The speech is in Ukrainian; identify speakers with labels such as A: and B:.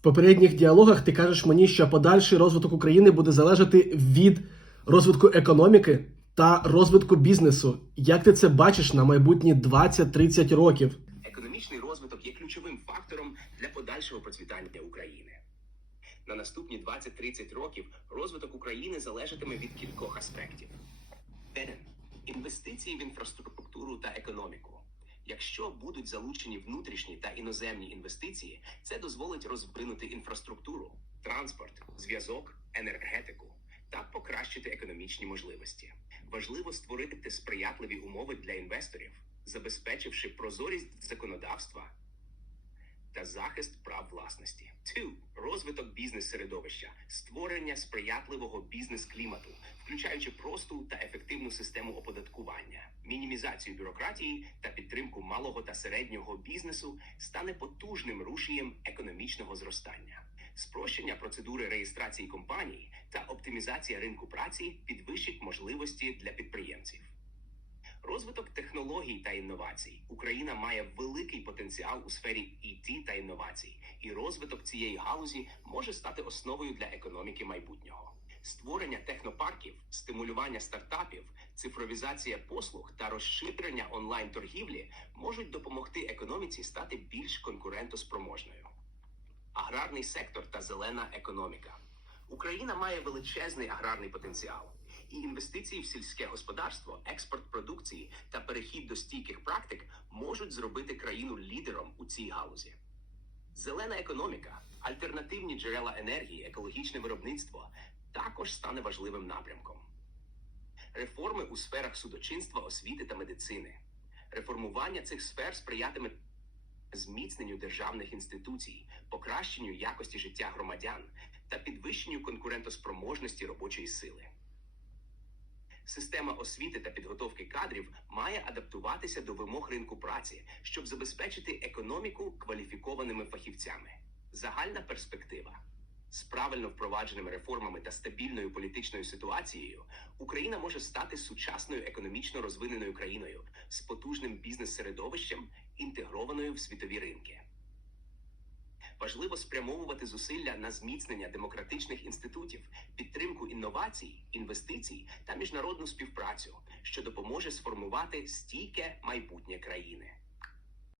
A: В попередніх діалогах ти кажеш мені, що подальший розвиток України буде залежати від розвитку економіки та розвитку бізнесу. Як ти це бачиш на майбутні 20-30 років?
B: Економічний розвиток є ключовим фактором для подальшого процвітання України. На наступні 20-30 років розвиток України залежатиме від кількох аспектів. Перше інвестиції в інфраструктуру та економіку. Якщо будуть залучені внутрішні та іноземні інвестиції, це дозволить розвинути інфраструктуру, транспорт, зв'язок, енергетику та покращити економічні можливості. Важливо створити сприятливі умови для інвесторів, забезпечивши прозорість законодавства та захист прав власності. Two. Розвиток бізнес-середовища, створення сприятливого бізнес-клімату, включаючи просту та ефективну систему оподаткування, мінімізацію бюрократії та підтримку малого та середнього бізнесу стане потужним рушієм економічного зростання. Спрощення процедури реєстрації компаній та оптимізація ринку праці підвищить можливості для підприємців. Розвиток технологій та інновацій. Україна має великий потенціал у сфері ІТ та інновацій, і розвиток цієї галузі може стати основою для економіки майбутнього. Створення технопарків, стимулювання стартапів, цифровізація послуг та розширення онлайн-торгівлі можуть допомогти економіці стати більш конкурентоспроможною. Аграрний сектор та зелена економіка. Україна має величезний аграрний потенціал, і інвестиції в сільське господарство, експорт продукції та перехід до стійких практик можуть зробити країну лідером у цій галузі. Зелена економіка, альтернативні джерела енергії, екологічне виробництво також стане важливим напрямком. Реформи у сферах судочинства, освіти та медицини. Реформування цих сфер сприятиме зміцненню державних інституцій, покращенню якості життя громадян та підвищенню конкурентоспроможності робочої сили. Система освіти та підготовки кадрів має адаптуватися до вимог ринку праці, щоб забезпечити економіку кваліфікованими фахівцями. Загальна перспектива. З правильно впровадженими реформами та стабільною політичною ситуацією Україна може стати сучасною економічно розвиненою країною з потужним бізнес-середовищем, інтегрованою в світові ринки. Важливо спрямовувати зусилля на зміцнення демократичних інститутів, підтримку інновацій, інвестицій та міжнародну співпрацю, що допоможе сформувати стійке майбутнє країни.